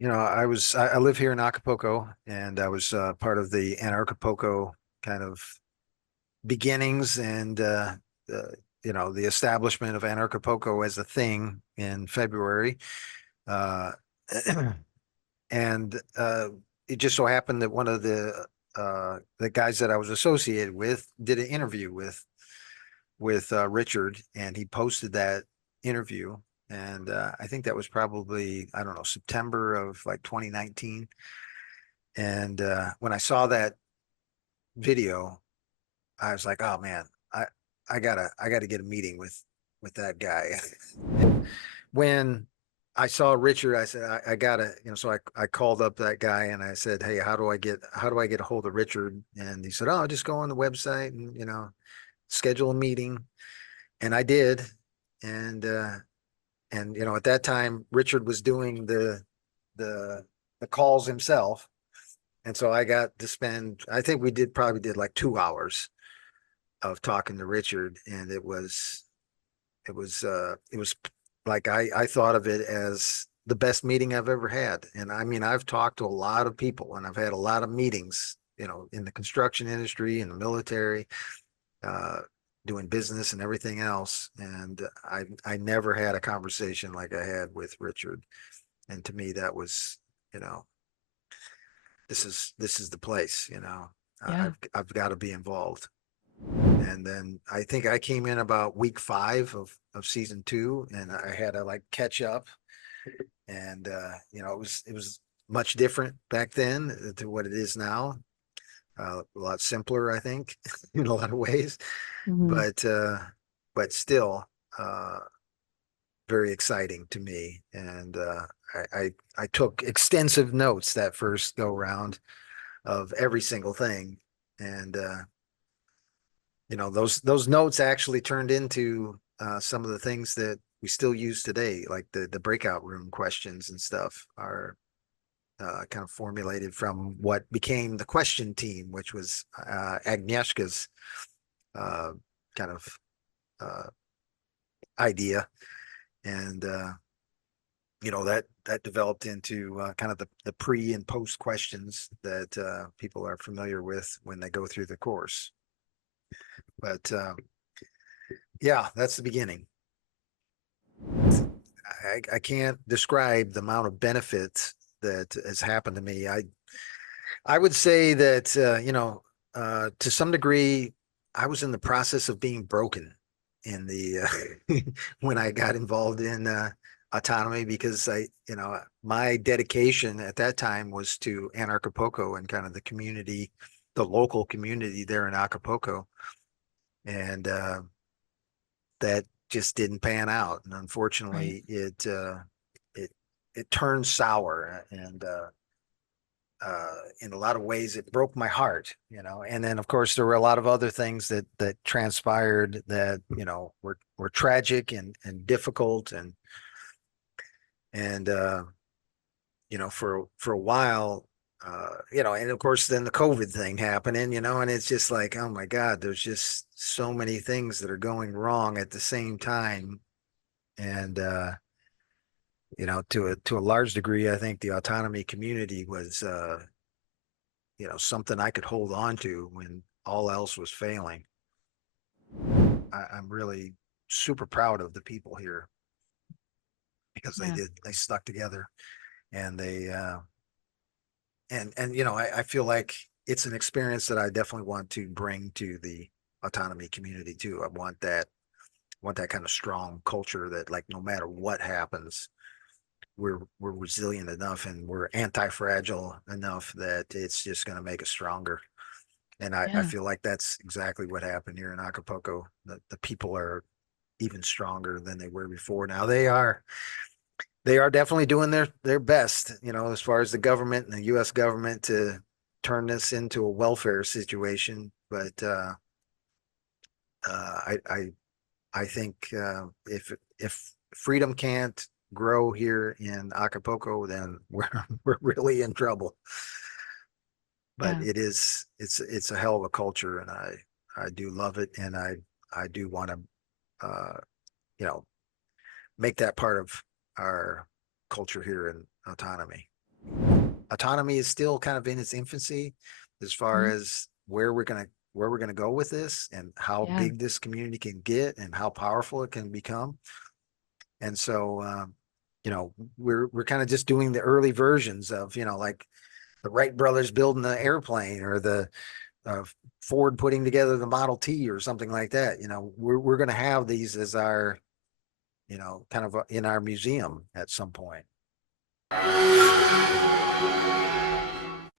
I live here in Acapulco, and I was part of the Anarchapulco kind of beginnings and the the establishment of Anarchapulco as a thing in February. Uh, and it just so happened that one of the guys that I was associated with did an interview with Richard, and he posted that interview. And I think that was probably, I don't know, September of like 2019. And when I saw that video, I was like, oh man, I I gotta get a meeting with that guy. When I saw Richard, I said, I gotta, so I called up that guy and I said, hey, how do I get a hold of Richard? And he said, oh, just go on the website and, schedule a meeting. And I did. And at that time, Richard was doing the the calls himself. And so I got to spend, I think we probably did like 2 hours of talking to Richard. And it was like I thought of it as the best meeting I've ever had. And I mean, I've talked to a lot of people and I've had a lot of meetings, in the construction industry, in the military, uh, doing business and everything else. And I never had a conversation like I had with Richard. And to me, that was, you know, this is the place, Yeah. I've got to be involved. And then I think I came in about week 5 of season 2, and I had to like catch up. And it was much different back then to what it is now. A lot simpler, I think, in a lot of ways, Hmm. but still uh, very exciting to me. And I took extensive notes that first go round of every single thing. And those notes actually turned into some of the things that we still use today, like the breakout room questions and stuff are kind of formulated from what became the question team, which was Agnieszka's uh, kind of uh, idea. And that developed into kind of the pre and post questions that people are familiar with when they go through the course. But yeah, that's the beginning. I can't describe the amount of benefits that has happened to me. I would say that to some degree, I was in the process of being broken in the when I got involved in autonomy, because my dedication at that time was to Anarchapulco and kind of the community, the local community there in Acapulco. And that just didn't pan out. And Right. unfortunately, it it turned sour. And in a lot of ways, it broke my heart. And then of course there were a lot of other things that transpired that were tragic and difficult. And for a while, and of course then the COVID thing happening, and it's just like, oh my God, there's just so many things that are going wrong at the same time. And to a large degree, I think the autonomy community was something I could hold on to when all else was failing. I'm really super proud of the people here because Yeah. they stuck together. And they and I feel like it's an experience that I definitely want to bring to the autonomy community too. I want that kind of strong culture that, like, no matter what happens, we're resilient enough and we're anti-fragile enough that it's just going to make us stronger. And I Yeah. feel like that's exactly what happened here in Acapulco. The people are even stronger than they were before. Now they are definitely doing their best, as far as the government and the U.S. government, to turn this into a welfare situation. But I think if freedom can't grow here in Acapulco, then we're really in trouble. But Yeah. it's a hell of a culture, and I do love it, and I do want to you know make that part of our culture here in autonomy. autonomy is still kind of in its infancy as far Mhm. as where we're gonna go with this and how Yeah. big this community can get and how powerful it can become. And so, you know, we're kind of just doing the early versions of, you know, like the Wright brothers building the airplane or the uh, Ford putting together the Model T or something like that. You know, we're going to have these as our, you know, kind of in our museum at some point.